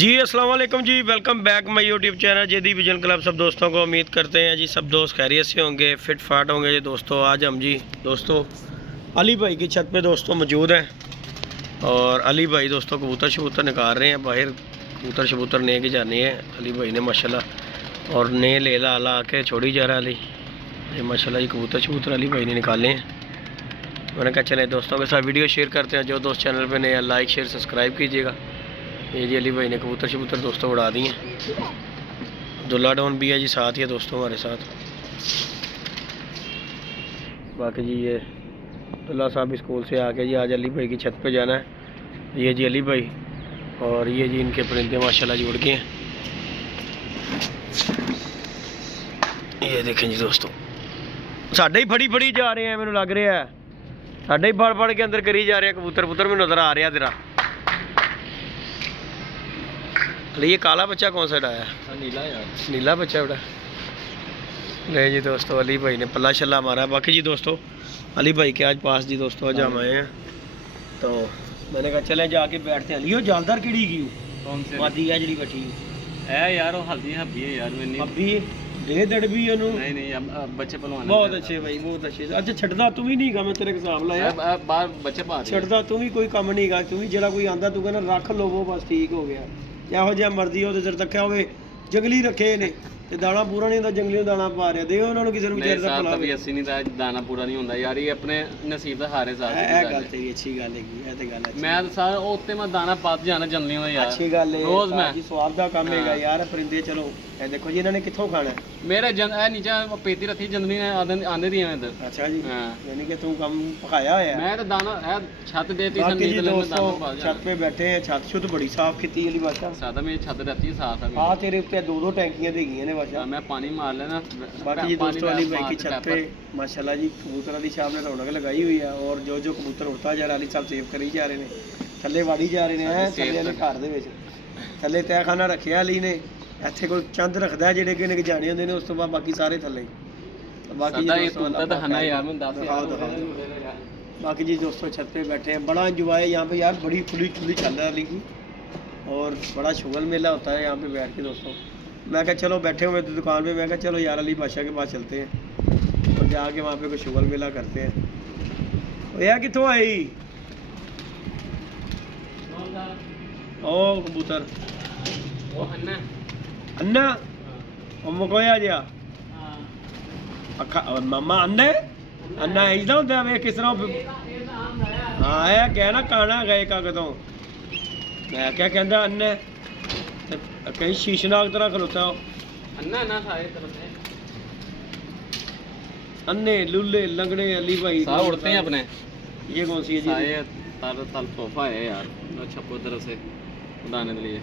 जी अस्सलाम वालेकुम जी, welcome back my YouTube channel Jedi Vision Club. सब दोस्तों को उम्मीद करते हैं जी सब दोस्त खैरियत से होंगे, फिट फाट होंगे जी दोस्तों। आज हम जी दोस्तों अली भाई की छत पे दोस्तों मौजूद हैं और अली भाई दोस्तों कबूतर शबूतर निकाल रहे हैं बाहर। कबूतर शबूतर ने की जानी है अली भाई ने माशाल्लाह, और ने ले ला ला के छोड़ी जा रहा अली ये माशाल्लाह। जी कबूतर शबूतर अली भाई ने निकाले हैं। मैंने कहा चले दोस्तों के साथ वीडियो शेयर करते हैं। जो दोस्त चैनल पर नए लाइक शेयर सब्सक्राइब कीजिएगा। ये जी अली भाई ने कबूतर शबूतर दोस्तों उड़ा दिए। दुल्ला डॉन भी है जी साथ ही है दोस्तों हमारे साथ। बाकी जी ये दुल्ला साहब स्कूल से आके जी आज अली भाई की छत पे जाना है। ये जी अली भाई और ये जी इनके परिंदे माशाल्लाह जी उड़ गए हैं। ये देखें जी दोस्तों साढ़े ही फड़ी फड़ी जा रहे हैं, मैंने लग रहा है साढ़े ही फड़ फड़ के अंदर करी जा रहे हैं कबूतर पुतर। में नज़र आ रहा तेरा ये काला बच्चा कौन सा डाया? नीला यार, नीला बच्चा बड़ा नहीं जी दोस्तों। अली भाई ने पल्ला शल्ला मारा है। बाकी जी दोस्तों अली भाई के आज पास जी दोस्तों आज हम आए हैं तो मैंने कहा चले जाके बैठते हैं। लियो जालदार किड़ी की कौन से मादी है जी बैठी है यार, वो हल्दी हब्बी है यार। मैंने अभी दे दड़ भी नहीं नहीं अब बच्चे पलवान बहुत अच्छे भाई बहुत अच्छे। अच्छा छड़दा तू भी नहीं गा, मैं तेरे हिसाब लाया बाहर बच्चे पा छड़दा तू भी कोई काम नहीं गा। तू भी जरा कोई आंदा तू कहना रख लवो बस ठीक हो गया। ਇਹੋ ਜਿਹਾ ਮਰਜ਼ੀ ਉਹ ਤੇ ਜਦ ਤੱਕ ਹੋਵੇ ਜੰਗਲੀ ਰੱਖੇ ਨੇ ਤੇ ਦਾਣਾ ਪੂਰਾ ਨਹੀਂ ਹੁੰਦਾ, ਜੰਗਲੀ ਨੂੰ ਦਾਣਾ ਪਾ ਰਿਹਾ ਦੇ ਉਹਨਾਂ ਨੂੰ ਕਿਸੇ ਨੂੰ ਵਿਚਾਰੇ ਦਾ ਭਲਾ ਵੀ ਅਸੀਂ ਨਹੀਂ ਤਾਂ ਦਾਣਾ ਪੂਰਾ ਨਹੀਂ ਹੁੰਦਾ ਯਾਰ। ਇਹ ਆਪਣੇ ਨਸੀਬ ਦਾ ਹਾਰੇ ਸਾਥ ਇਹ ਗੱਲ ਤੇਰੀ ਅੱਛੀ ਗੱਲ ਹੈਗੀ, ਇਹ ਤੇ ਗੱਲ ਹੈ। ਮੈਂ ਤਾਂ ਸਾਰਾ ਉੱਤੇ ਮੈਂ ਦਾਣਾ ਪਾ ਜਾਣਾ ਜੰਗਲੀਆਂ ਦਾ ਯਾਰ। ਅੱਛੀ ਗੱਲ ਹੈ ਰੋਜ਼ ਮੈਂ ਜੀ ਸਵਾਦ ਦਾ ਕੰਮ ਹੈਗਾ ਯਾਰ। ਪਰਿੰਦੇ ਚਲੋ ਇਹ ਦੇਖੋ ਜੀ ਇਹਨਾਂ ਨੇ ਕਿੱਥੋਂ ਖਾਣਾ ਮੇਰੇ ਜਨ ਇਹ ਨੀਚੇ ਪੇਤੀ ਰੱਖੀ ਜੰਗਲੀ ਨੇ ਆਂਦੇ ਦੀਆਂ ਇੱਧਰ। ਅੱਛਾ ਜੀ ਯਾਨੀ ਕਿ ਤੂੰ ਕੰਮ ਪਕਾਇਆ ਹੋਇਆ। ਮੈਂ ਤਾਂ ਦਾਣਾ ਇਹ ਛੱਤ ਦੇਤੀ ਸੰਨੀ ਤੇ ਮੈਂ ਦਾਣਾ ਪਾ ਜਾ। ਛੱਤ 'ਤੇ ਬੈਠੇ ਆ, ਛੱਤ ਛੁੱਤ ਬੜੀ ਸਾਫ਼ ਕੀਤੀ ਵਾਲੀ ਬਾਸ਼ਾ। ਸਾਦਾ ਮੇਰੀ ਛੱਤ रहती साफ है। हाँ तेरे उत्ते दो दो टैंकियां देगी ने बाशा। मैं पानी मार लेना। बाकी जी दोस्तों अली भाई की छत पे माशाल्लाह जी कबूतरों की छाप ने रौनक लगाई हुई है और जो जो कबूतर उड़ता जा रहा अली साहब सेव करी जा रहे हैं, थल्ले वाड़ी जा रहे हैं। थल्ले ने घर दे विच थल्ले तहखाना रखिया अली ने। ਇੱਥੇ ਕੋਈ ਚੰਦ ਰੱਖਦਾ ਜਿਹੜੇ ਕਿ ਨੇ ਜਾਣੇ ਹੁੰਦੇ ਨੇ, ਉਸ ਤੋਂ ਬਾਅਦ ਬਾਕੀ ਸਾਰੇ ਥੱਲੇ। बाकी जी बाकी जी दोस्तों छत पे बैठे हैं, बड़ा इंजॉय यहाँ पे यार। बड़ी खुली खुली चल रहा है अली की और बड़ा शुगल मेला होता है यहाँ पे बैठ के दोस्तों। मैं कहा चलो बैठे हुए थे दुकान पे, मैं कहा चलो यार अली बादशाह के पास चलते हैं और जाके वहाँ पे कोई शुगल मेला करते हैं। और यार कितों आई ओ कबूतर अन्ना मुकोया जा ਅੱਖਾਂ ਮਾਮਾ ਅੰਨਾ ਅੰਨਾ ਇਦਾਂ ਹੁੰਦਾ ਵੇ ਕਿਸ ਤਰ੍ਹਾਂ। ਹਾਂ ਇਹ ਕਹਿ ਨਾ ਕਾਣਾ ਗਏ ਕਾ ਕਦੋਂ ਮੈਂ ਕਿਹਾ ਕਹਿੰਦਾ ਅੰਨਾ ਤੇ ਕਈ ਸ਼ੀਸ਼ਨਾਕ ਤਰ੍ਹਾਂ ਖਲੋਤਾ अन्ना ना सारे तरफ है। अन्ने लुल्ले लंगड़े अली भाई सारे उड़ते हैं अपने। ये कौन सी है जी? सारे तल तोहफा है यार छप्पो तरफ से उड़ाने के लिए।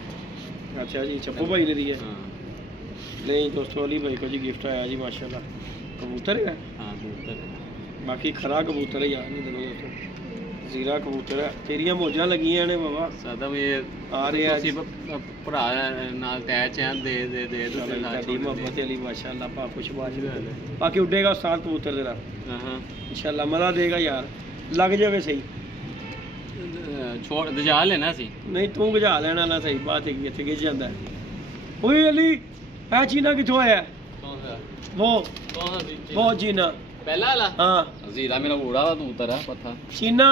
अच्छा जी छप्पू भाई ने दी है। नहीं दोस्तों अली भाई को जी गिफ्ट आया जी माशाल्लाह। कबूतर है हाँ कबूतर बाकी खरा कबूतर है यार। नहीं दोनों दोस्तों जीरा कबूतर है। तेरिया मौजा लगियां ने बाबा सादा में ये आ रहे हैं भरा नाल अटैच हैं। दे दे दे तेरी मोहब्बत अली माशाल्लाह पा कुछ बात बाकी उड़ेगा उस्ताद कबूतर तेरा इंशाल्लाह मजा देगा यार। लग जावे सही छोड़ गजा लेना सी नहीं तू गजा लेना ना सही बात है इत्थे गिज जांदा है। ओए अली है चीना किथों आया? वो चीना पहला वाला। हाँ जीरा मेरा उड़ा हुआ कबूतर है पत्था। चीना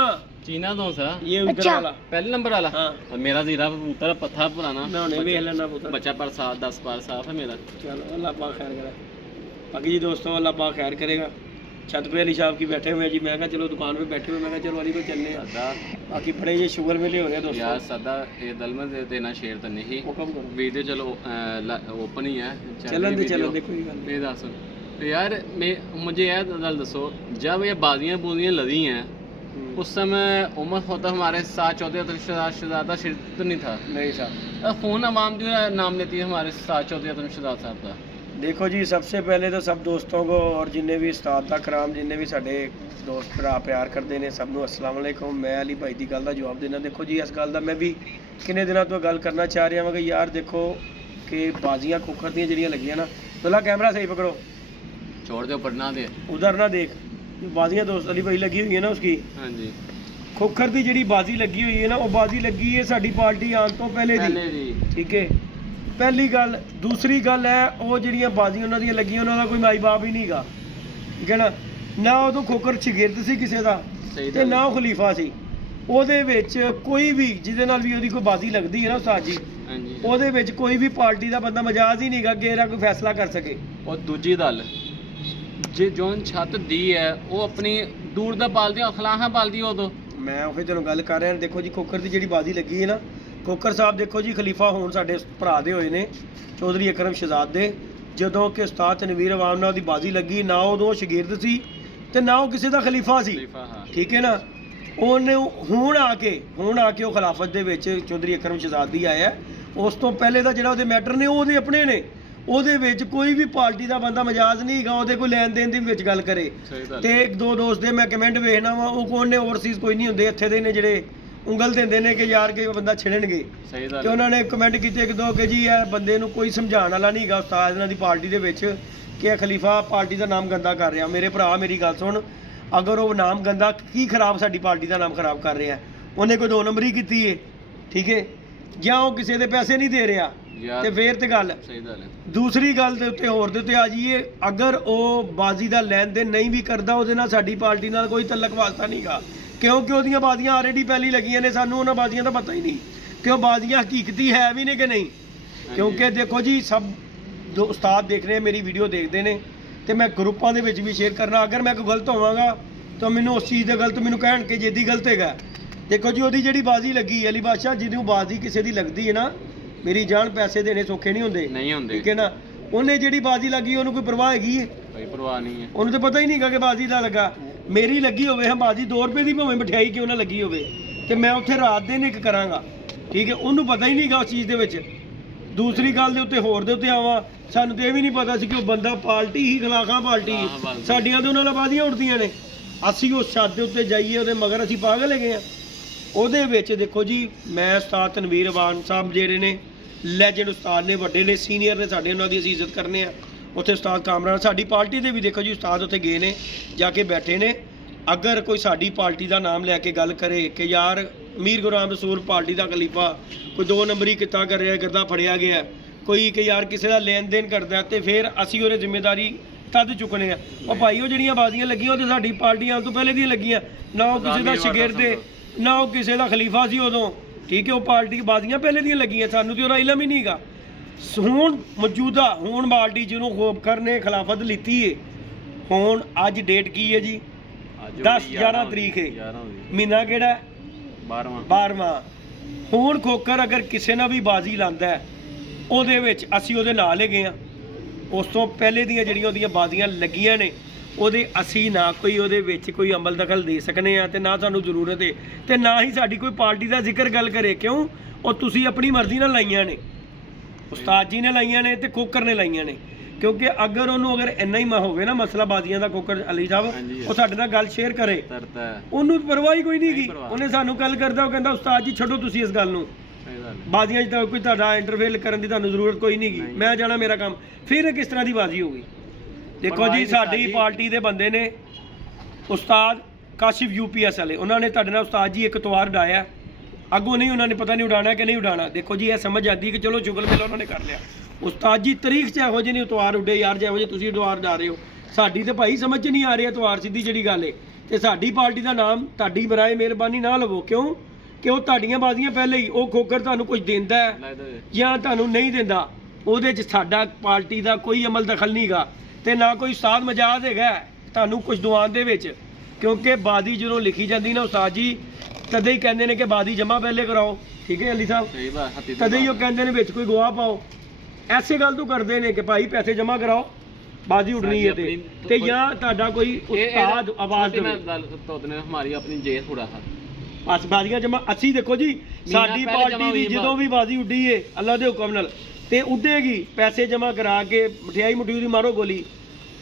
चीना तो सा ये उधर वाला पहले नंबर वाला। हाँ और मेरा जीरा कबूतर है पत्था पुराना। मैं उन्हें देख लेना पुत्र बच्चा पर 10 बार साफ है मेरा। चलो अल्लाह पाक खैर करे। बाकी जी दोस्तों अल्लाह पाक खैर करेगा। छत पे अली साहब की बैठे हुए हैं जी। मैं कहा चलो दुकान पे बैठे हुए, मैं कहा चलो अली को चलने हैं। बाकी बड़े ये शुगर मेले हो रहे हैं दोस्तों यार सदा ये दल में देना शेयर तो नहीं हुक्म करो। वीडियो चलो ओपन ही है चलन दे कोई गल नहीं दस। तो यार मैं मुझे यार दल दसो जब ये बाजियाँ बूजियाँ लदी हैं उस समय उम्र होता हमारे साथ 14 शहजादा शिरत नहीं था। नहीं साहब फ़ोन अवाम जो नाम लेती है हमारे साथ 14 शहजादा साहब का। देखो जी सबसे पहले तो सब दोस्तों को और जिन्हें भी उस्ताद दा कराम जिन्हें भी साडे दोस्त भरा प्यार करते हैं सब नूं अस्सलाम वालेकुम। मैं अली भाई की गल का जवाब देना। देखो जी इस गल का मैं भी किन्ने दिनों तो गल करना चाह रहा कि यार देखो कि बाजियाँ खोखर दी जड़ियाँ लगियां ना तो कैमरा सही पकड़ो छोड़ दे ऊपर ना दे उधर ना देख। बाजियाँ दोस्त अली भाई लगी हुई है ना उसकी। हाँ जी ਖੋਖਰ ਦੀ ਜਿਹੜੀ ਬਾਜ਼ੀ ਲੱਗੀ ਹੋਈ ਹੈ ਨਾ, ਉਹ ਬਾਜ਼ੀ ਲੱਗੀ ਹੈ ਸਾਡੀ ਪਾਰਟੀ ਆਉਣ ਤੋਂ ਪਹਿਲੇ ਪਹਿਲੇ ਦੀ, ਦੀ ਠੀਕ ਹੈ। ਪਹਿਲੀ ਗੱਲ। ਦੂਸਰੀ ਗੱਲ ਹੈ, ਉਹ ਜਿਹੜੀਆਂ ਬਾਜ਼ੀਆਂ ਉਹਨਾਂ ਦੀਆਂ ਲੱਗੀਆਂ, ਉਹਨਾਂ ਦਾ ਕੋਈ ਮਾਈ ਬਾਪ ਹੀ ਨਹੀਂਗਾ, ਠੀਕ ਹੈ ਨਾ ਉਦੋਂ ਖੋਖਰ ਸ਼ਗਿਰਦ ਸੀ ਕਿਸੇ ਦਾ, ਸਹੀ ਤੇ ਨਾ ਉਹ ਖਲੀਫਾ ਸੀ। ਉਹਦੇ ਵਿੱਚ ਕੋਈ ਵੀ ਜਿਹਦੇ ਨਾਲ ਵੀ ਉਹਦੀ ਕੋਈ ਬਾਜ਼ੀ ਲੱਗਦੀ ਹੈ ਨਾ ਉਸਤਾਦ ਜੀ, ਹਾਂਜੀ, ਉਹਦੇ ਵਿੱਚ ਕੋਈ ਵੀ ਪਾਰਟੀ ਦਾ ਬੰਦਾ ਮਜਾਜ਼ ਹੀ ਨਹੀਂਗਾ ਕਿ ਇਹਦਾ ਕੋਈ ਫੈਸਲਾ ਕਰ ਸਕੇ। ਔਰ ਦੂਜੀ ਗੱਲ, ਜੇ ਜੋਨ ਛੱਤ ਦੀ ਹੈ ਉਹ ਆਪਣੀ ਦੂਰ ਦਾ ਪਾਲਦੀ ਅਖਲਾਹਾਂ ਪਾਲਦੀ ਉਦੋਂ। ਮੈਂ ਉਹੀ ਤੈਨੂੰ ਗੱਲ ਕਰ ਰਿਹਾ। ਦੇਖੋ ਜੀ ਖੋਖਰ ਦੀ ਜਿਹੜੀ ਬਾਜ਼ੀ ਲੱਗੀ ਹੈ ਨਾ, ਖੋਖਰ ਸਾਹਿਬ ਦੇਖੋ ਜੀ ਖਲੀਫਾ ਹੁਣ ਸਾਡੇ ਭਰਾ ਦੇ ਹੋਏ ਨੇ, ਚੌਧਰੀ ਅਕਰਮ ਸ਼ਹਜ਼ਾਦ ਦੇ। ਜਦੋਂ ਕਿ ਉਸਤਾਦ ਤਨਵੀਰ ਅਵਾਮ ਨਾਲ ਉਹਦੀ ਬਾਜ਼ੀ ਲੱਗੀ, ਨਾ ਉਦੋਂ ਸ਼ਗਿਰਦ ਸੀ ਤੇ ਨਾ ਉਹ ਕਿਸੇ ਦਾ ਖਲੀਫਾ ਸੀ, ਖਲੀਫਾ, ਹਾਂ, ਠੀਕ ਹੈ ਨਾ। ਉਹਨੇ ਹੁਣ ਆ ਕੇ ਉਹ ਖਿਲਾਫਤ ਦੇ ਵਿੱਚ ਚੌਧਰੀ ਅਕਰਮ ਸ਼ਹਜ਼ਾਦ ਦੀ ਆਇਆ। ਉਸ ਤੋਂ ਪਹਿਲੇ ਦਾ ਜਿਹੜਾ ਉਹਦੇ ਮੈਟਰ ਨੇ, ਉਹਦੇ ਆਪਣੇ ਨੇ। ਉਹਦੇ ਵਿੱਚ ਕੋਈ ਵੀ ਪਾਰਟੀ ਦਾ ਬੰਦਾ ਮਜਾਜ਼ ਨਹੀਂ ਹੈਗਾ ਉਹਦੇ ਕੋਈ ਲੈਣ ਦੇਣ ਦੀ ਵਿੱਚ ਗੱਲ ਕਰੇ। ਸਹੀ ਗੱਲ। ਤੇ ਇੱਕ ਦੋ ਦੋਸਤ ਦੇ ਮੈਂ ਕਮੈਂਟ ਵੇਖਣਾ ਵਾ, ਉਹ ਕੋਣ ਨੇ, ਓਵਰਸੀਜ਼ ਕੋਈ ਨਹੀਂ ਹੁੰਦੇ, ਇੱਥੇ ਦੇ ਨੇ ਜਿਹੜੇ ਉਂਗਲ ਦਿੰਦੇ ਨੇ ਕਿ ਯਾਰ ਕਿ ਬੰਦਾ ਛਿੜਨਗੇ। ਸਹੀ ਤੇ ਗੱਲ। ਉਹਨਾਂ ਨੇ ਕਮੈਂਟ ਕੀਤੇ ਇੱਕ ਦੋ ਕਿ ਜੀ ਇਹ ਬੰਦੇ ਨੂੰ ਕੋਈ ਸਮਝਾਉਣ ਵਾਲਾ ਨਹੀਂ ਹੈਗਾ ਉਸਤਾਦ ਇਹਨਾਂ ਦੀ ਪਾਰਟੀ ਦੇ ਵਿੱਚ ਕਿ ਇਹ ਖਲੀਫਾ ਪਾਰਟੀ ਦਾ ਨਾਮ ਗੰਦਾ ਕਰ ਰਿਹਾ। ਮੇਰੇ ਭਰਾ ਮੇਰੀ ਗੱਲ ਸੁਣ, ਅਗਰ ਉਹ ਨਾਮ ਗੰਦਾ ਕੀ ਖਰਾਬ ਸਾਡੀ ਪਾਰਟੀ ਦਾ ਨਾਮ ਖਰਾਬ ਕਰ ਰਿਹਾ, ਉਹਨੇ ਕੋਈ 2 ਨੰਬਰੀ ਕੀਤੀ ਏ, ਠੀਕ ਹੈ, ਜਾਂ ਉਹ ਕਿਸੇ ਦੇ ਪੈਸੇ ਨਹੀਂ ਦੇ ਰਿਹਾ, ਤੇ ਫੇਰ ਤੇ ਗੱਲ। ਸਹੀ ਗੱਲ ਹੈ। ਦੂਸਰੀ ਗੱਲ ਦੇ ਉੱਤੇ ਹੋਰ ਦੇ ਉੱਤੇ ਆ ਜਾਈਏ, ਅਗਰ ਉਹ ਬਾਜ਼ੀ ਦਾ ਲੈਣ ਦੇਣ ਨਹੀਂ ਵੀ ਕਰਦਾ, ਉਹਦੇ ਨਾਲ ਸਾਡੀ ਪਾਰਟੀ ਨਾਲ ਕੋਈ ਤਲਕ ਵਾਸਤਾ ਨਹੀਂਗਾ, ਕਿਉਂਕਿ ਉਹਦੀਆਂ ਬਾਜ਼ੀਆਂ ਆਲਰੇਡੀ ਪਹਿਲੀ ਲੱਗੀਆਂ ਨੇ। ਸਾਨੂੰ ਉਹਨਾਂ ਬਾਜ਼ੀਆਂ ਦਾ ਪਤਾ ਹੀ ਨਹੀਂ ਕਿ ਉਹ ਬਾਜ਼ੀਆਂ ਹਕੀਕਤੀ ਹੈ ਵੀ ਨੇ ਕਿ ਨਹੀਂ। ਕਿਉਂਕਿ ਦੇਖੋ ਜੀ ਸਭ ਜੋ ਉਸਤਾਦ ਦੇਖ ਰਹੇ ਮੇਰੀ ਵੀਡੀਓ ਦੇਖਦੇ ਨੇ, ਤੇ ਮੈਂ ਗਰੁੱਪਾਂ ਦੇ ਵਿੱਚ ਵੀ ਸ਼ੇਅਰ ਕਰਨਾ। ਅਗਰ ਮੈਂ ਕੋਈ ਗਲਤ ਹੋਵਾਂਗਾ ਤਾਂ ਮੈਨੂੰ ਉਸ ਚੀਜ਼ ਦੇ ਗਲਤ ਮੈਨੂੰ ਕਹਿਣ ਕਿ ਜੇਦੀ ਗਲਤ ਹੈਗਾ। ਦੇਖੋ ਜੀ ਉਹਦੀ ਜਿਹੜੀ ਬਾਜ਼ੀ ਲੱਗੀ ਅਲੀ ਬਾਦਸ਼ਾਹ, ਜਿਹਨੂੰ ਬਾਜ਼ੀ ਕਿਸੇ ਦੀ ਲੱਗਦੀ ਹੈ ਨਾ, ਮੇਰੀ ਜਾਨ ਪੈਸੇ ਦੇਣੇ ਸੌਖੇ ਨਹੀਂ ਹੁੰਦੇ, ਨਹੀਂ ਹੁੰਦੇ, ਠੀਕ ਹੈ ਨਾ। ਉਹਨੇ ਜਿਹੜੀ ਬਾਜ਼ੀ ਲੱਗੀ ਉਹਨੂੰ ਕੋਈ ਪਰਵਾਹ ਹੈਗੀ ਹੈ? ਕੋਈ ਪਰਵਾਹ ਨਹੀਂ ਹੈ। ਉਹਨੂੰ ਤਾਂ ਪਤਾ ਹੀ ਨਹੀਂਗਾ ਕਿ ਬਾਜ਼ੀ ਦਾ ਲੱਗਾ। ਮੇਰੀ ਲੱਗੀ ਹੋਵੇ ਹਾਂ ਬਾਜ਼ੀ 2 ਰੁਪਏ ਦੀ ਭਾਵੇਂ ਮਠਿਆਈ ਕਿਉਂ ਨਾ ਲੱਗੀ ਹੋਵੇ, ਤੇ ਮੈਂ ਉੱਥੇ ਰਾਤ ਦਿਨ ਇੱਕ ਕਰਾਂਗਾ, ਠੀਕ ਹੈ। ਉਹਨੂੰ ਪਤਾ ਹੀ ਨਹੀਂਗਾ ਉਸ ਚੀਜ਼ ਦੇ ਵਿੱਚ। ਦੂਸਰੀ ਗੱਲ ਦੇ ਉੱਤੇ ਹੋਰ ਦੇ ਉੱਤੇ ਆਵਾਂ, ਸਾਨੂੰ ਤੇ ਇਹ ਵੀ ਨਹੀਂ ਪਤਾ ਸੀ ਕਿ ਉਹ ਬੰਦਾ ਪਾਰਟੀ ਹੀ ਖਲਾਖਾਂ ਪਾਰਟੀ ਸਾਡੀਆਂ ਤੇ ਉਹਨਾਂ ਨਾਲ ਬਾਜ਼ੀਆਂ ਉੱਡਦੀਆਂ ਨੇ। ਅਸੀਂ ਉਸ ਛੱਤ ਦੇ ਉੱਤੇ ਜਾਈਏ ਉਹਦੇ ਮਗਰ ਅਸੀਂ ਪਾਗਲ ਹੈਗੇ ਆ। ਉਹਦੇ ਵਿੱਚ ਦੇਖੋ ਜੀ ਮੈਂ ਉਸਤਾਦ ਤਨਵੀਰ ਅਵਾਨ ਸਾਹਿਬ ਜਿਹੜੇ ਨੇ ਲੈਜੈਂਡ ਉਸਤਾਦ ਨੇ, ਵੱਡੇ ਨੇ, ਸੀਨੀਅਰ ਨੇ ਸਾਡੇ, ਉਹਨਾਂ ਦੀ ਅਸੀਂ ਇੱਜ਼ਤ ਕਰਨੇ ਆ। ਉੱਥੇ ਉਸਤਾਦ ਕਾਮਰਾਨ ਸਾਡੀ ਪਾਰਟੀ ਦੇ ਵੀ ਦੇਖੋ ਜੀ ਉਸਤਾਦ ਉੱਥੇ ਗਏ ਨੇ, ਜਾ ਕੇ ਬੈਠੇ ਨੇ। ਅਗਰ ਕੋਈ ਸਾਡੀ ਪਾਰਟੀ ਦਾ ਨਾਮ ਲੈ ਕੇ ਗੱਲ ਕਰੇ ਕਿ ਯਾਰ ਮੀਰ ਗੁਲਾਮ ਰਸੂਲ ਪਾਰਟੀ ਦਾ ਖਲੀਫਾ ਕੋਈ 2 ਨੰਬਰੀ ਕਿੱਤਾ ਕਰ ਰਿਹਾ, ਕਰਦਾ ਫੜਿਆ ਗਿਆ, ਕੋਈ ਕਿ ਯਾਰ ਕਿਸੇ ਦਾ ਲੈਣ ਦੇਣ ਕਰਦਾ, ਤੇ ਫਿਰ ਅਸੀਂ ਉਹਦੇ ਜ਼ਿੰਮੇਵਾਰੀ ਤਦ ਚੁੱਕਣੇ ਆ। ਉਹ ਭਾਈ ਉਹ ਜਿਹੜੀਆਂ ਬਾਜ਼ੀਆਂ ਲੱਗੀਆਂ ਉਹ ਤੇ ਸਾਡੀ ਪਾਰਟੀਆਂ ਤੋਂ ਪਹਿਲੇ ਦੀਆਂ ਲੱਗੀਆਂ, ਨਾ ਉਹ ਕਿਸੇ ਦਾ ਸ਼ਗਿਰਦ ਨਾ ਉਹ ਕਿਸੇ ਦਾ ਖਲੀਫਾ ਸੀ ਉਦੋਂ, ਠੀਕ ਹੈ। ਉਹ ਪਾਰਟੀ ਬਾਜ਼ੀਆਂ ਪਹਿਲੇ ਦੀਆਂ ਲੱਗੀਆਂ, ਸਾਨੂੰ ਤੇ ਉਹਦਾ ਇਲਮ ਹੀ ਨਹੀਂਗਾ। ਹੁਣ ਮੌਜੂਦਾ ਹੁਣ ਪਾਰਟੀ ਜਿਹਨੂੰ ਖੋਖਰ ਨੇ ਖਿਲਾਫਤ ਲਿੱਤੀ ਹੈ, ਹੁਣ ਅੱਜ ਡੇਟ ਕੀ ਹੈ ਜੀ? 10-11 ਤਰੀਕ ਹੈ, ਮਹੀਨਾ ਕਿਹੜਾ? 12ਵਾਂ। ਹੁਣ ਖੋਖਰ ਅਗਰ ਕਿਸੇ ਨਾਲ ਵੀ ਬਾਜ਼ੀ ਲਾਂਦਾ ਹੈ, ਉਹਦੇ ਵਿੱਚ ਅਸੀਂ ਉਹਦੇ ਨਾਲ ਹੈਗੇ ਆ। ਉਸ ਤੋਂ ਪਹਿਲੇ ਦੀਆਂ ਜਿਹੜੀਆਂ ਉਹਦੀਆਂ ਬਾਜ਼ੀਆਂ ਲੱਗੀਆਂ ਨੇ, ਉਹਦੇ ਅਸੀਂ ਨਾ ਕੋਈ ਉਹਦੇ ਵਿੱਚ ਕੋਈ ਅਮਲ ਦਖਲ ਦੇ ਸਕਨੇ ਆ, ਤੇ ਨਾ ਸਾਨੂੰ ਜ਼ਰੂਰਤ ਹੈ, ਤੇ ਨਾ ਹੀ ਸਾਡੀ ਕੋਈ ਪਾਰਟੀ ਦਾ ਜ਼ਿਕਰ ਗੱਲ ਕਰੇ। ਕਿਉਂ? ਉਹ ਤੁਸੀਂ ਆਪਣੀ ਮਰਜ਼ੀ ਨਾਲ ਲਾਈਆਂ ਨੇ, ਉਸਤਾਦ ਜੀ ਨੇ ਲਾਈਆਂ ਨੇ ਤੇ ਖੋਖਰ ਨੇ ਲਾਈਆਂ ਨੇ। ਕਿਉਂਕਿ ਅਗਰ ਉਹਨੂੰ ਅਗਰ ਇੰਨਾ ਹੀ ਹੋਵੇ ਨਾ ਮਸਲਾ ਬਾਜ਼ੀਆਂ ਦਾ, ਖੋਖਰ ਅਲੀ ਸਾਹਿਬ ਉਹ ਸਾਡੇ ਨਾਲ ਗੱਲ ਸ਼ੇਅਰ ਕਰੇ, ਉਹਨੂੰ ਪਰਵਾਹ ਹੀ ਕੋਈ ਨਹੀਂ ਗੀ। ਉਹਨੇ ਸਾਨੂੰ ਗੱਲ ਕਰਦਾ, ਉਹ ਕਹਿੰਦਾ ਉਸਤਾਦ ਜੀ ਛੱਡੋ ਤੁਸੀਂ ਇਸ ਗੱਲ ਨੂੰ, ਬਾਜ਼ੀਆਂ 'ਚ ਤਾਂ ਕੋਈ ਤੁਹਾਡਾ ਇੰਟਰਫੇਅਰ ਕਰਨ ਦੀ ਤੁਹਾਨੂੰ ਜ਼ਰੂਰਤ ਕੋਈ ਨਹੀਂ ਗੀ, ਮੈਂ ਜਾਣਾ ਮੇਰਾ ਕੰਮ। ਫਿਰ ਕਿਸ ਤਰ੍ਹਾਂ ਦੀ ਬਾਜ਼ੀ ਹੋ ਗਈ? ਦੇਖੋ ਜੀ ਸਾਡੀ ਪਾਰਟੀ ਦੇ ਬੰਦੇ ਨੇ ਉਸਤਾਦ ਕਾਸ਼ਿਫ UPS ਵਾਲੇ, ਉਹਨਾਂ ਨੇ ਤੁਹਾਡੇ ਨਾਲ ਉਸਤਾਦ ਜੀ ਇੱਕ ਤਵਾਰ ਉਡਾਇਆ, ਅੱਗੋਂ ਨਹੀਂ ਉਹਨਾਂ ਨੇ ਪਤਾ ਨਹੀਂ ਉਡਾਣਾ ਕਿ ਨਹੀਂ ਉਡਾਣਾ। ਦੇਖੋ ਜੀ ਇਹ ਸਮਝ ਆਉਂਦੀ ਕਿ ਚਲੋ ਸ਼ੁਗਲ ਮੇਲਾ ਉਹਨਾਂ ਨੇ ਕਰ ਲਿਆ। ਉਸਤਾਦ ਜੀ ਤਰੀਕ 'ਚ ਇਹੋ ਜਿਹੇ ਨਹੀਂ ਤਵਾਰ ਉੱਡੇ ਯਾਰ, ਜਿਹੋ ਜਿਹੇ ਤੁਸੀਂ ਤਵਾਰ ਉਡਾ ਰਹੇ ਹੋ। ਸਾਡੀ ਤੇ ਭਾਈ ਸਮਝ 'ਚ ਨਹੀਂ ਆ ਰਿਹਾ ਤਵਾਰ, ਸਿੱਧੀ ਜਿਹੜੀ ਗੱਲ ਹੈ। ਤੇ ਸਾਡੀ ਪਾਰਟੀ ਦਾ ਨਾਮ ਤੁਹਾਡੀ ਬਰਾਏ ਮਿਹਰਬਾਨੀ ਨਾ ਲਵੋ। ਕਿਉਂ ਕਿ ਉਹ ਤੁਹਾਡੀਆਂ ਬਾਜ਼ੀਆਂ ਪਹਿਲੇ ਹੀ, ਉਹ ਖੋਖਰ ਤੁਹਾਨੂੰ ਕੁਝ ਦਿੰਦਾ ਹੈ ਜਾਂ ਤੁਹਾਨੂੰ ਨਹੀਂ ਦਿੰਦਾ, ਉਹਦੇ 'ਚ ਸਾਡਾ ਪਾਰਟੀ ਦਾ ਕੋਈ ਅਮਲ ਦਖਲ ਨਹੀਂਗਾ, ਤੇ ਨਾ ਕੋਈ ਉਸਤਾਦ ਮਜਾਜ਼ ਹੈਗਾ ਤੁਹਾਨੂੰ ਕੁਝ ਦੁਆਨ ਦੇ ਵਿੱਚ। ਕਿਉਂਕਿ ਬਾਜ਼ੀ ਜਦੋਂ ਲਿਖੀ ਜਾਂਦੀ ਨਾ ਉਸਤਾਦ ਜੀ, ਤਦੇ ਹੀ ਕਹਿੰਦੇ ਨੇ ਕਿ ਬਾਜ਼ੀ ਜਮਾ ਪਹਿਲੇ ਕਰਾਓ, ਠੀਕ ਹੈ ਅਲੀ ਸਾਹਿਬ, ਤਦੇ ਹੀ ਉਹ ਕਹਿੰਦੇ ਨੇ ਵਿੱਚ ਕੋਈ ਗਵਾਹ ਪਾਓ। ਐਸੇ ਗੱਲ ਤੋਂ ਕਰਦੇ ਨੇ ਕਿ ਭਾਈ ਪੈਸੇ ਜਮਾ ਕਰਾਓ, ਬਾਜ਼ੀ ਉੱਡਣੀ ਹੈ ਤੇ ਜਾਂ ਤੁਹਾਡਾ ਕੋਈ ਉਸਤਾਦ ਆਵਾਜ਼ ਦੇਵੇ। ਹਮਾਰੀ ਆਪਣੀ ਜੇਬ ਥੋੜਾ ਬਸ ਬਾਜ਼ੀਆਂ ਜਮਾ। ਅਸੀਂ ਦੇਖੋ ਜੀ ਸਾਡੀ ਪਾਰਟੀ ਦੀ ਜਦੋਂ ਵੀ ਬਾਜ਼ੀ ਉੱਡੀ ਏ ਅੱਲਾ ਦੇ ਹੁਕਮ ਨਾਲ ਤੇ ਉੱਡੇਗੀ, ਪੈਸੇ ਜਮਾ ਕਰਾ ਕੇ। ਮਠਿਆਈ ਮੁਠੀ ਦੀ ਮਾਰੋ ਗੋਲੀ,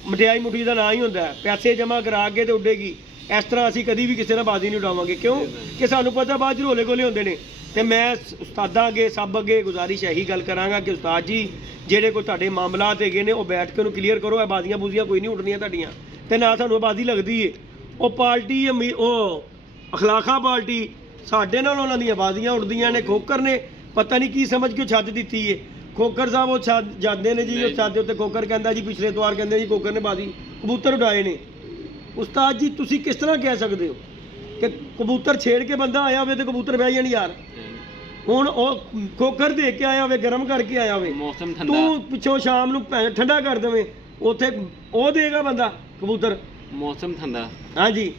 ਮਠਿਆਈ ਮੁਠੀ ਦਾ ਨਾਂ ਹੀ ਹੁੰਦਾ, ਪੈਸੇ ਜਮਾ ਕਰਾ ਕੇ ਤੇ ਉੱਡੇਗੀ। ਇਸ ਤਰ੍ਹਾਂ ਅਸੀਂ ਕਦੀ ਵੀ ਕਿਸੇ ਨਾਲ ਬਾਜ਼ੀ ਨਹੀਂ ਉਡਾਵਾਂਗੇ। ਕਿਉਂ ਕਿ ਸਾਨੂੰ ਪਤਾ ਬਾਅਦ ਰੋਲੇ ਗੋਲੇ ਹੁੰਦੇ ਨੇ। ਤੇ ਮੈਂ ਉਸਤਾਦਾਂ ਅੱਗੇ ਸਭ ਅੱਗੇ ਗੁਜ਼ਾਰਿਸ਼ ਇਹੀ ਗੱਲ ਕਰਾਂਗਾ ਕਿ ਉਸਤਾਦ ਜੀ ਜਿਹੜੇ ਕੋਈ ਤੁਹਾਡੇ ਮਾਮਲਾਤ ਹੈਗੇ ਨੇ ਉਹ ਬੈਠ ਕੇ ਉਹਨੂੰ ਕਲੀਅਰ ਕਰੋ। ਇਹ ਬਾਜ਼ੀਆਂ ਬੂਜ਼ੀਆਂ ਕੋਈ ਨਹੀਂ ਉੱਡਣੀਆਂ ਤੁਹਾਡੀਆਂ, ਤੇ ਨਾ ਸਾਨੂੰ ਬਾਜ਼ੀ ਲੱਗਦੀ ਏ। ਉਹ ਪਾਰਟੀ ਉਹ ਅਖਲਾਕਾ ਪਾਰਟੀ ਸਾਡੇ ਨਾਲ ਉਹਨਾਂ ਦੀਆਂ ਬਾਜ਼ੀਆਂ ਉੱਡਦੀਆਂ ਨੇ। ਖੋਖਰ ਨੇ ਪਤਾ ਨਹੀਂ ਕੀ ਸਮਝ ਕੇ ਛੱਡ ਦਿੱਤੀ ਏ। ਖੋਖਰ ਸਾਹਿਬ ਉਹ ਜਾਂਦੇ ਨੇ ਜੀ, ਉਹ ਛੱਡ ਦੇ ਉੱਤੇ ਖੋਖਰ ਕਹਿੰਦਾ ਜੀ ਪਿਛਲੇ ਐਤਵਾਰ ਕਹਿੰਦੇ ਜੀ ਖੋਖਰ ਨੇ ਬਾਜ਼ੀ ਕਬੂਤਰ ਉਡਾਏ ਨੇ। ਉਸਤਾਦ ਜੀ ਤੁਸੀਂ ਕਿਸ ਤਰ੍ਹਾਂ ਕਹਿ ਸਕਦੇ ਹੋ ਕਿ ਕਬੂਤਰ ਛੇੜ ਕੇ ਬੰਦਾ ਆਇਆ ਹੋਵੇ ਤੇ ਕਬੂਤਰ ਬਹਿ ਜਾਣ ਯਾਰ। ਹੁਣ ਉਹ ਖੋਖਰ ਦੇ ਕੇ ਆਇਆ ਹੋਵੇ, ਗਰਮ ਕਰਕੇ ਆਇਆ ਹੋਵੇ, ਮੌਸਮ ਠੰਡਾ, ਤੂੰ ਪਿੱਛੋਂ ਸ਼ਾਮ ਨੂੰ ਠੰਡਾ ਕਰ ਦੇਵੇਂ, ਉੱਥੇ ਉਹ ਦੇਗਾ ਬੰਦਾ ਕਬੂਤਰ। ਮੌਸਮ ਠੰਡਾ ਹਾਂਜੀ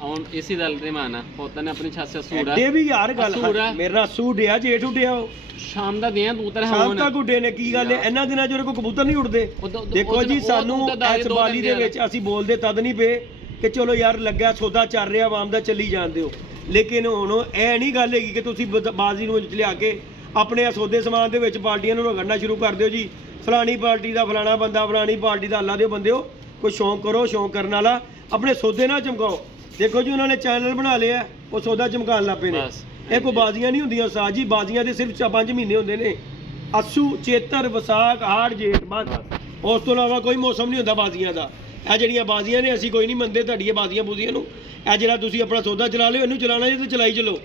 ਹੁਣ ਇਸੀ ਗੱਲ ਤੇ ਮਾਨਾ ਹੋਤਾ ਨੇ ਆਪਣੀ ਛੱਤ ਸੇ ਅਸੂੜਾ ਐਡੇ ਵੀ ਯਾਰ ਗੱਲ ਅਸੂੜਾ। ਮੇਰਾ ਅਸੂ ਡਿਆ ਜੇਠ ਉੱਡਿਆ ਉਹ ਸ਼ਾਮ ਦਾ ਦਿਨ ਕਬੂਤਰ ਸ਼ਾਮ ਹੋਣ ਤੱਕ ਉੱਡੇ ਨੇ। ਕੀ ਗੱਲ ਹੈ ਇਹਨਾਂ ਦਿਨਾਂ 'ਚ ਕੋਈ ਕਬੂਤਰ ਨਹੀਂ ਉੱਡਦੇ। ਦੇਖੋ ਜੀ ਸਾਨੂੰ ਇਸ ਬਾਲੀ ਦੇ ਵਿੱਚ ਅਸੀਂ ਬੋਲਦੇ ਤਦ ਨਹੀਂ ਪਏ ਕਿ ਚਲੋ ਯਾਰ ਲੱਗਾ ਸੌਦਾ ਚੱਲ ਰਿਹਾ ਆਵਾਮ ਦਾ ਚੱਲੀ ਜਾਂਦੇ ਹੋ, ਲੇਕਿਨ ਹੁਣ ਇਹ ਨਹੀਂ ਗੱਲ ਹੈਗੀ ਕਿ ਤੁਸੀਂ ਬਾਜ਼ੀ ਨੂੰ ਲਿਆ ਕੇ ਆਪਣੇ ਸੌਦੇ ਸਮਾਨ ਦੇ ਵਿੱਚ ਪਾਰਟੀਆਂ ਨੂੰ ਰਗੜਨਾ ਸ਼ੁਰੂ ਕਰ ਦਿਓ ਜੀ। ਫਲਾਣੀ ਪਾਰਟੀ ਦਾ ਫਲਾਣਾ ਬੰਦਾ, ਫਲਾਣੀ ਪਾਰਟੀ ਦਾ ਅੱਲਾ ਦੇ ਬੰਦਿਓ, ਕੋਈ ਸ਼ੌਂਕ ਕਰੋ, ਸ਼ੌਂਕ ਕਰਨ ਵਾਲਾ ਆਪਣੇ ਸੌਦੇ ਨਾਲ ਚਮਕਾਓ। ਦੇਖੋ ਜੀ ਉਹਨਾਂ ਨੇ ਚੈਨਲ ਬਣਾ ਲਿਆ, ਉਹ ਸੌਦਾ ਚਮਕਾਉਣ ਲੱਗ ਪਏ ਨੇ। ਇਹ ਕੋਈ ਬਾਜ਼ੀਆਂ ਨਹੀਂ ਹੁੰਦੀਆਂ ਉਸਤਾਦ ਜੀ, ਬਾਜ਼ੀਆਂ ਦੇ ਸਿਰਫ 5 ਮਹੀਨੇ ਹੁੰਦੇ ਨੇ। ਅੱਸੂ, ਚੇਤਰ, ਵਿਸਾਖ, ਹਾੜ, ਜੇਠ, ਬਸ ਉਸ ਤੋਂ ਇਲਾਵਾ ਕੋਈ ਮੌਸਮ ਨਹੀਂ ਹੁੰਦਾ ਬਾਜ਼ੀਆਂ ਦਾ। ਇਹ ਜਿਹੜੀਆਂ ਬਾਜ਼ੀਆਂ ਨੇ ਅਸੀਂ ਕੋਈ ਨਹੀਂ ਮੰਨਦੇ ਤੁਹਾਡੀਆਂ ਬਾਜ਼ੀਆਂ ਬੂਜ਼ੀਆਂ ਨੂੰ। ਇਹ ਜਿਹੜਾ ਤੁਸੀਂ ਆਪਣਾ ਸੌਦਾ ਚਲਾ ਲਿਓ, ਇਹਨੂੰ ਚਲਾਉਣਾ ਜੇ ਤਾਂ ਚਲਾਈ ਚਲੋ,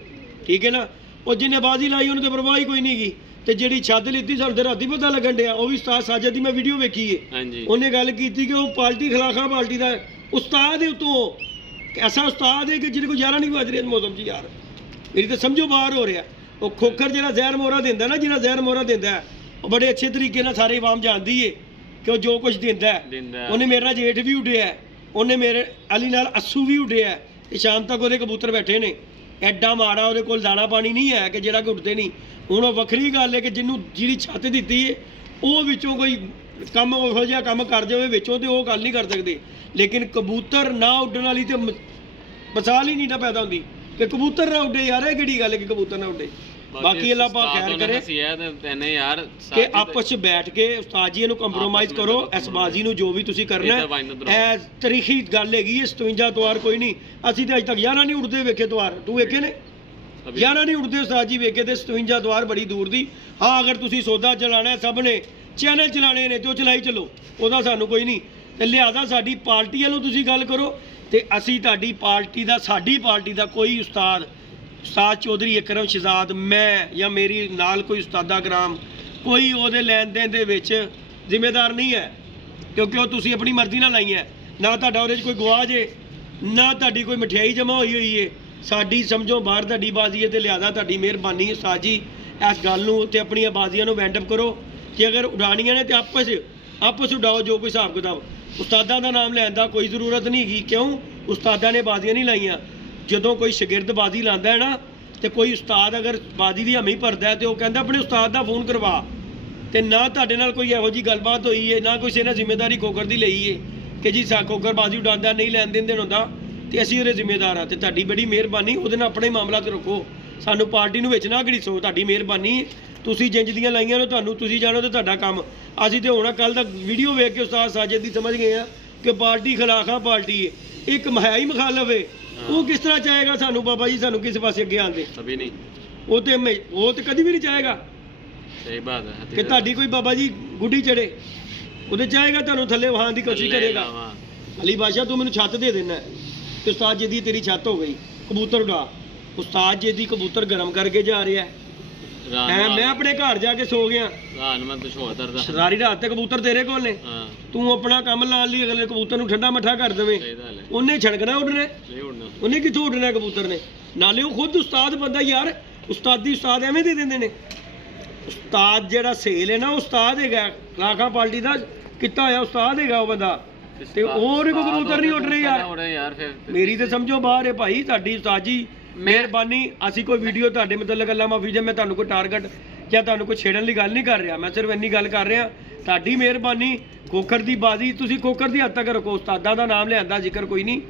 ਠੀਕ ਹੈ ਨਾ। ਉਹ ਜਿਹਨੇ ਬਾਜ਼ੀ ਲਾਈ ਉਹਨੂੰ ਤਾਂ ਪਰਵਾਹ ਹੀ ਕੋਈ ਨਹੀਂ ਗੀ। ਤੇ ਜਿਹੜੀ ਛੱਦ ਲਿੱਤੀ ਸਾਨੂੰ ਤੇ ਰਾਤੀ ਪਤਾ ਲੱਗਣ ਡਿਆ, ਉਹ ਵੀ ਉਸਤਾਦ ਸਾਜਦ ਦੀ ਮੈਂ ਵੀਡੀਓ ਵੇਖੀ ਏ। ਹਾਂਜੀ ਉਹਨੇ ਗੱਲ ਕੀਤੀ ਕਿ ਉਹ ਪਾਰਟੀ ਖਿਲਾਫਾ ਪਾਰਟੀ ਦਾ ਉਸਤਾਦ ਹੈ, ਉਤੋਂ ਐਸਾ ਉਸਤਾਦ ਹੈ ਕਿ ਜਿਹਦੇ ਕੋਲ ਯਾਰਾਂ ਨਹੀਂ ਵੱਜ ਰਿਹਾ ਮੌਸਮ 'ਚ ਯਾਰ। ਮੇਰੀ ਤਾਂ ਸਮਝੋ ਬਾਹਰ ਹੋ ਰਿਹਾ। ਉਹ ਖੋਖਰ ਜਿਹੜਾ ਜ਼ਹਿਰ ਮੋਹਰਾ ਦਿੰਦਾ ਨਾ, ਜਿਹੜਾ ਜ਼ਹਿਰ ਮੋਹਰਾ ਦਿੰਦਾ ਉਹ ਬੜੇ ਅੱਛੇ ਤਰੀਕੇ ਨਾਲ ਸਾਰੇ ਆਵਾਮ ਜਾਣਦੀ ਏ ਕਿ ਉਹ ਜੋ ਕੁਝ ਦਿੰਦਾ ਹੈ। ਉਹਨੇ ਮੇਰਾ ਜੇਠ ਵੀ ਉੱਡਿਆ, ਉਹਨੇ ਮੇਰੇ ਅਲੀ ਨਾਲ ਅੱਸੂ ਵੀ ਉੱਡਿਆ ਤੇ ਸ਼ਾਮ ਤੱਕ ਉਹਦੇ ਕਬੂਤਰ ਬੈਠੇ ਨੇ। ਐਡਾ ਮਾੜਾ ਉਹਦੇ ਕੋਲ ਦਾਣਾ ਪਾਣੀ ਨਹੀਂ ਹੈ ਕਿ ਜਿਹੜਾ ਕਿ ਉੱਡਦੇ ਨਹੀਂ। ਹੁਣ ਉਹ ਵੱਖਰੀ ਗੱਲ ਹੈ ਕਿ ਜਿਹਨੂੰ ਜਿਹੜੀ ਛੱਤ ਦਿੱਤੀ ਏ ਉਹ ਵਿੱਚੋਂ ਕੋਈ ਕੰਮ ਉਹੋ ਜਿਹਾ ਕੰਮ ਕਰ ਜਾਵੇ ਵਿੱਚੋਂ ਤੇ ਉਹ ਗੱਲ ਨਹੀਂ ਕਰ ਸਕਦੇ। ਲੇਕਿਨ ਕਬੂਤਰ ਨਾ ਉੱਡਣ ਵਾਲੀ ਤੇ ਮਸਾਲ ਹੀ ਨਹੀਂ ਨਾ ਪੈਦਾ ਹੁੰਦੀ ਕਿ ਕਬੂਤਰ ਨਾ ਉੱਡੇ ਯਾਰ। ਇਹ ਕਿਹੜੀ ਗੱਲ ਹੈ ਕਿ ਕਬੂਤਰ ਨਾ ਉੱਡੇ। ਬਾਕੀ ਅੱਲਾਹ ਪਾਕ ਖੈਰ ਕਰੇ ਕਿ ਆਪਸ 'ਚ ਬੈਠ ਕੇ ਉਸਤਾਦ ਜੀ ਇਹਨੂੰ ਕੰਪਰੋਮਾਈਜ਼ ਕਰੋ। ਇਸ ਬਾਜ਼ੀ ਨੂੰ ਜੋ ਵੀ ਤੁਸੀਂ ਕਰਨਾ ਇਹ ਤਰੀਖੀ ਗੱਲ ਹੈਗੀ। 57 ਤਵਾਰ ਕੋਈ ਨਹੀਂ, ਅਸੀਂ ਤੇ ਅੱਜ ਤੱਕ 11 ਨਹੀਂ ਉੱਡਦੇ ਵੇਖੇ ਤਵਾਰ। ਤੂੰ ਵੇਖੇ ਨੇ 11 ਨਹੀਂ ਉੱਡਦੇ ਉਸਤਾਦ ਜੀ ਵੇਖੇ ਤੇ 57 ਤਵਾਰ ਬੜੀ ਦੂਰ ਦੀ। ਹਾਂ ਅਗਰ ਤੁਸੀਂ ਸੌਦਾ ਚਲਾਣਾ ਸਭ ਨੇ ਚੈਨਲ ਚਲਾਣੇ ਨੇ ਤੇ ਉਹ ਚਲਾਈ ਚਲੋ, ਉਹਦਾ ਸਾਨੂੰ ਕੋਈ ਨਹੀਂ। ਤੇ ਲਿਹਾਜ਼ਾ ਸਾਡੀ ਪਾਰਟੀ ਵੱਲੋਂ ਤੁਸੀਂ ਗੱਲ ਕਰੋ ਤੇ ਅਸੀਂ ਤੁਹਾਡੀ ਪਾਰਟੀ ਦਾ, ਸਾਡੀ ਪਾਰਟੀ ਦਾ ਕੋਈ ਉਸਤਾਦ ਚੌਧਰੀ ਅਕਰਮ ਸ਼ਹਿਜ਼ਾਦ, ਮੈਂ ਜਾਂ ਮੇਰੀ ਨਾਲ ਕੋਈ ਉਸਤਾਦਾ ਕਰਾਮ, ਕੋਈ ਉਹਦੇ ਲੈਣ ਦੇਣ ਦੇ ਵਿੱਚ ਜ਼ਿੰਮੇਦਾਰ ਨਹੀਂ ਹੈ, ਕਿਉਂਕਿ ਉਹ ਤੁਸੀਂ ਆਪਣੀ ਮਰਜ਼ੀ ਨਾਲ ਲਾਈ ਹੈ। ਨਾ ਤੁਹਾਡਾ ਉਹਦੇ 'ਚ ਕੋਈ ਗਵਾਹ ਜੇ, ਨਾ ਤੁਹਾਡੀ ਕੋਈ ਮਠਿਆਈ ਜਮ੍ਹਾਂ ਹੋਈ ਏ। ਸਾਡੀ ਸਮਝੋ ਬਾਹਰ ਤੁਹਾਡੀ ਬਾਜ਼ੀ ਹੈ ਤੇ ਲਿਹਾਜ਼ਾ ਤੁਹਾਡੀ ਮਿਹਰਬਾਨੀ ਉਸਤਾਦ ਜੀ ਇਸ ਗੱਲ ਨੂੰ ਤੇ ਆਪਣੀਆਂ ਬਾਜ਼ੀਆਂ ਨੂੰ ਵੈਂਡ ਅਪ ਕਰੋ ਕਿ ਅਗਰ ਉਡਾਣੀਆਂ ਨੇ ਤੇ ਆਪਸ ਉਡਾਓ ਜੋ ਕੋਈ ਹਿਸਾਬ ਕਿਤਾਬ। ਉਸਤਾਦਾਂ ਦਾ ਨਾਮ ਲੈਣ ਦਾ ਕੋਈ ਜ਼ਰੂਰਤ ਨਹੀਂ ਹੈਗੀ। ਕਿਉਂ? ਉਸਤਾਦਾਂ ਨੇ ਬਾਜ਼ੀਆਂ ਨਹੀਂ ਲਾਈਆਂ। ਜਦੋਂ ਕੋਈ ਸ਼ਾਗਿਰਦ ਬਾਜ਼ੀ ਲਾਉਂਦਾ ਹੈ ਨਾ ਤੇ ਕੋਈ ਉਸਤਾਦ ਅਗਰ ਬਾਜ਼ੀ ਦੀ ਹਮੀ ਭਰਦਾ ਤੇ ਉਹ ਕਹਿੰਦਾ ਆਪਣੇ ਉਸਤਾਦ ਦਾ ਫੋਨ ਕਰਵਾ। ਤੇ ਨਾ ਤੁਹਾਡੇ ਨਾਲ ਕੋਈ ਇਹੋ ਜਿਹੀ ਗੱਲਬਾਤ ਹੋਈ ਹੈ, ਨਾ ਕਿਸੇ ਨੇ ਜ਼ਿੰਮੇਵਾਰੀ ਖੋਖਰ ਦੀ ਲਈ ਹੈ ਕਿ ਜੀ ਖੋਖਰ ਬਾਜ਼ੀ ਉਡਾਉਂਦਾ ਨਹੀਂ ਲੈਣ ਦੇਣ ਹੁੰਦਾ ਤੇ ਅਸੀਂ ਉਹਦੇ ਜ਼ਿੰਮੇਦਾਰ ਆ। ਤੇ ਤੁਹਾਡੀ ਬੜੀ ਮਿਹਰਬਾਨੀ, ਉਹਦੇ ਨਾਲ ਆਪਣੇ ਮਾਮਲਾ ਤੇ ਰੱਖੋ, ਸਾਨੂੰ ਪਾਰਟੀ ਨੂੰ ਵਿੱਚ ਨਾ ਘੜੀਸੋ। ਤੁਹਾਡੀ ਮਿਹਰਬਾਨੀ, ਤੁਸੀਂ ਜਿੰਜ ਦੀਆਂ ਲਾਈਆਂ ਨੇ ਤੁਹਾਨੂੰ ਤੁਸੀਂ ਜਾਣੋ ਤੇ ਤੁਹਾਡਾ ਕੰਮ। ਅਸੀਂ ਤੇ ਹੁਣ ਕੱਲ ਦਾ ਵੀਡੀਓ ਵੇਖ ਕੇ ਉਸਤਾਦ ਸਾਜਦ ਦੀ ਸਮਝ ਗਏ ਆ ਕਿ ਪਾਰਟੀ ਖਿਲਾਫਾ ਪਾਰਟੀ ਹੈ, ਇੱਕ ਹੈ ਹੀ ਮੁਖਾਲਫ ਹੈ। ਉਹ ਕਿਸ ਤਰ੍ਹਾਂ ਚਾਹੇਗਾ ਸਾਨੂੰ ਬਾਬਾ ਜੀ ਸਾਨੂੰ ਕਿਸੇ ਪਾਸੇ ਅੱਗੇ ਆਉਂਦੇ? ਕਦੀ ਨਹੀਂ, ਉਹ ਤੇ ਕਦੀ ਵੀ ਨਹੀਂ ਚਾਹੇਗਾ। ਸਹੀ ਬਾਤ ਹੈ ਕਿ ਤੁਹਾਡੀ ਕੋਈ ਬਾਬਾ ਜੀ ਗੁੱਡੀ ਚੜੇ, ਉਹਦੇ ਚਾਹੇਗਾ ਤੁਹਾਨੂੰ ਥੱਲੇ ਵਹਾਉਣ ਦੀ ਕੋਸ਼ਿਸ਼ ਕਰੇਗਾ। ਅਲੀ ਬਾਦਸ਼ਾਹ ਤੂੰ ਮੈਨੂੰ ਛੱਤ ਦੇ ਦੇਣਾ ਤੇ ਉਸਤਾਦ ਜੀ ਦੀ ਤੇਰੀ ਛੱਤ ਹੋ ਗਈ, ਕਬੂਤਰ ਉਡਾ। ਉਸਤਾਦ ਜੀ ਦੀ ਕਬੂਤਰ ਗਰਮ ਕਰਕੇ ਜਾ ਰਿਹਾ ਹੈ। ਮੈਂ ਆਪਣੇ ਘਰ ਜਾ ਕੇ ਸੋ ਗਿਆ, ਸਾਰੀ ਰਾਤ ਤੇ ਕਬੂਤਰ ਤੇਰੇ ਕੋਲ ਨੇ। ਤੂੰ ਆਪਣਾ ਕੰਮ ਲਾਣ ਲਈ ਅਗਲੇ ਕਬੂਤਰ ਨੂੰ ਠੰਡਾ ਮੱਠਾ ਕਰ ਦੇਵੇਂ, ਉਹਨੇ ਛੜਕਣਾ ਉੱਡਣਾ, ਉਹਨੇ ਕਿੱਥੋਂ ਉੱਡਣਾ ਕਬੂਤਰ ਨੇ। ਨਾਲੇ ਉਹ ਖੁਦ ਉਸਤਾਦ ਬੰਦਾ ਯਾਰ, ਉਸਤਾਦੀ ਉਸਤਾਦ ਐਵੇਂ ਦੇ ਦਿੰਦੇ ਨੇ। ਉਸਤਾਦ ਜਿਹੜਾ ਸੇਲ ਹੈ ਨਾ ਉਸਤਾਦ ਹੈਗਾ, ਖਿਲਾਫਾ ਪਾਰਟੀ ਦਾ ਕੀਤਾ ਹੋਇਆ ਉਸਤਾਦ ਹੈਗਾ ਉਹ ਬੰਦਾ, ਤੇ ਉਹਦੇ ਕੋਲ ਕਬੂਤਰ ਨਹੀਂ ਉੱਡ ਰਹੇ ਯਾਰ। ਮੇਰੀ ਤੇ ਸਮਝੋ ਬਾਹਰ ਹੈ ਭਾਈ। ਤੁਹਾਡੀ ਉਸਤਾਦ ਜੀ ਮਿਹਰਬਾਨੀ। ਅਸੀਂ ਕੋਈ ਵੀਡੀਓ ਤੁਹਾਡੇ ਮਤਲਬ ਅੱਲਾ ਮਾਫੀ ਜੇ ਮੈਂ ਤੁਹਾਨੂੰ ਕੋਈ ਟਾਰਗੇਟ ਜਾਂ ਤੁਹਾਨੂੰ ਕੋਈ ਛੇੜਨ ਦੀ ਗੱਲ ਨਹੀਂ ਕਰ ਰਿਹਾ, ਮੈਂ ਸਿਰਫ ਇੰਨੀ ਗੱਲ ਕਰ ਰਿਹਾ ਤੁਹਾਡੀ ਮਿਹਰਬਾਨੀ। ਖੋਖਰ ਦੀ ਬਾਜ਼ੀ ਤੁਸੀਂ ਖੋਖਰ ਦੀ ਹੱਦ ਤੱਕ ਰੱਖੋ, ਉਸਤਾਦਾਂ ਦਾ ਨਾਮ ਲਿਆਂਦਾ ਜ਼ਿਕਰ ਕੋਈ ਨਹੀਂ।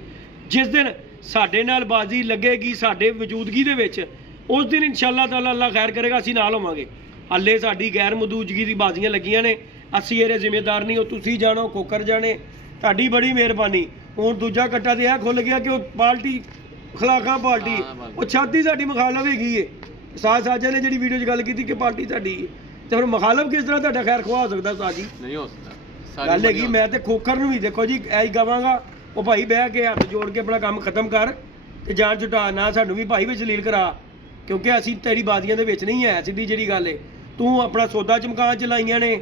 ਜਿਸ ਦਿਨ ਸਾਡੇ ਨਾਲ ਬਾਜ਼ੀ ਲੱਗੇਗੀ ਸਾਡੇ ਵਜੂਦਗੀ ਦੇ ਵਿੱਚ, ਉਸ ਦਿਨ ਇਨਸ਼ਾਅੱਲਾ ਤਾਲਾ ਅੱਲਾ ਖੈਰ ਕਰੇਗਾ ਅਸੀਂ ਨਾਲ ਹੋਵਾਂਗੇ। ਹਾਲੇ ਸਾਡੀ ਗੈਰ ਮੌਜੂਦਗੀ ਦੀ ਬਾਜ਼ੀਆਂ ਲੱਗੀਆਂ ਨੇ, ਅਸੀਂ ਇਹਦੇ ਜ਼ਿੰਮੇਦਾਰ ਨਹੀਂ। ਉਹ ਤੁਸੀਂ ਜਾਣੋ, ਖੋਖਰ ਜਾਣੇ। ਤੁਹਾਡੀ ਬੜੀ ਮਿਹਰਬਾਨੀ। ਹੁਣ ਦੂਜਾ ਕੱਟਾ ਤੇ ਇਹ ਖੁੱਲ ਗਿਆ ਕਿ ਉਹ ਪਾਰਟੀ ਖਿਲਾਫਾ ਪਾਰਟੀ ਉਹ ਛਾਤੀ ਸਾਡੀ ਮੁਖਾਲਫ ਹੈਗੀ ਏ। ਸਾਜਾ ਨੇ ਜਿਹੜੀ ਵੀਡੀਓ 'ਚ ਗੱਲ ਕੀਤੀ ਕਿ ਪਾਰਟੀ ਸਾਡੀ ਹੈ, ਤੇ ਫਿਰ ਮੁਖਾਲਫ ਕਿਸ ਤਰ੍ਹਾਂ ਤੁਹਾਡਾ ਖੈਰ ਖਵਾ ਹੋ ਸਕਦਾ ਉਸਤਾਦ ਜੀ? ਨਹੀਂ ਹੋ ਸਕਦਾ। ਗੱਲ ਹੈਗੀ ਮੈਂ ਤੇ ਖੋਖਰ ਨੂੰ ਵੀ ਦੇਖੋ ਜੀ ਐ ਹੀ ਕਵਾਂਗਾ, ਉਹ ਭਾਈ ਬਹਿ ਕੇ ਹੱਥ ਜੋੜ ਕੇ ਆਪਣਾ ਕੰਮ ਖਤਮ ਕਰ ਤੇ ਜਾਨ ਛੁਟਾ ਨਾ ਸਾਨੂੰ ਵੀ ਭਾਈ ਵਿੱਚ ਲੀਲ ਕਰਾ, ਕਿਉਂਕਿ ਅਸੀਂ ਤੇਰੀ ਬਾਜ਼ੀਆਂ ਦੇ ਵਿੱਚ ਨਹੀਂ ਹੈ। ਸਿੱਧੀ ਜਿਹੜੀ ਗੱਲ ਏ, ਤੂੰ ਆਪਣਾ ਸੌਦਾ ਚਮਕਾ ਚਲਾਈਆਂ ਨੇ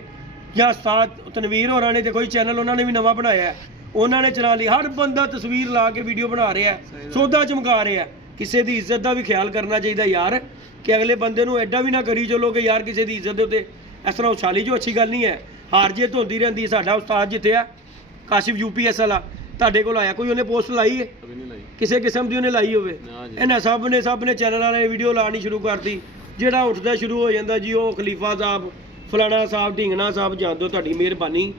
ਜਾਂ ਉਸਤਾਦ ਤਨਵੀਰ ਹੋਰਾਂ ਨੇ, ਦੇਖੋ ਜੀ ਚੈਨਲ ਉਹਨਾਂ ਨੇ ਵੀ ਨਵਾਂ ਬਣਾਇਆ ਹੈ, ਉਹਨਾਂ ਨੇ ਚਲਾ ਲਈ। ਹਰ ਬੰਦਾ ਤਸਵੀਰ ਲਾ ਕੇ ਵੀਡੀਓ ਬਣਾ ਰਿਹਾ ਹੈ, ਸੌਦਾ ਚਮਕਾ ਰਿਹਾ ਹੈ। ਕਿਸੇ ਦੀ ਇੱਜ਼ਤ ਦਾ ਵੀ ਖਿਆਲ ਕਰਨਾ ਚਾਹੀਦਾ ਯਾਰ, ਕਿ ਅਗਲੇ ਬੰਦੇ ਨੂੰ ਐਡਾ ਵੀ ਨਾ ਕਰੀ ਚਲੋ ਕਿ ਯਾਰ ਕਿਸੇ ਦੀ ਇੱਜ਼ਤ ਦੇ ਉੱਤੇ ਇਸ ਤਰ੍ਹਾਂ ਉਛਾਲੀ ਜੋ ਅੱਛੀ ਗੱਲ ਨਹੀਂ ਹੈ। ਹਾਰ ਜਿੱਤ ਹੁੰਦੀ ਰਹਿੰਦੀ ਹੈ। ਸਾਡਾ ਉਸਤਾਦ ਜਿੱਥੇ ਆ ਕਾਸ਼ਿਫ UPS ਵਾਲਾ, ਤੁਹਾਡੇ ਕੋਲ ਆਇਆ ਕੋਈ ਉਹਨੇ ਪੋਸਟ ਲਾਈ ਹੈ? ਕभी नहीं लाई ਕਿਸੇ ਕਿਸਮ ਦੀ ਉਹਨੇ ਲਾਈ ਹੋਵੇ? ना जी ਇਹਨਾਂ ਸਭ ਨੇ ਚੈਨਲ ਵਾਲੇ ਵੀਡੀਓ ਲਾਣੀ ਸ਼ੁਰੂ ਕਰਤੀ। ਜਿਹੜਾ ਉੱਠਦਾ ਸ਼ੁਰੂ ਹੋ ਜਾਂਦਾ ਜੀ ਉਹ ਖਲੀਫਾ ਸਾਹਿਬ, ਫਲਾਣਾ ਸਾਹਿਬ, ਢਿੰਗਣਾ ਸਾਹਿਬ, ਜਾਣ ਦਿਓ। ਤੁਹਾਡੀ ਮਿਹਰਬਾਨੀ,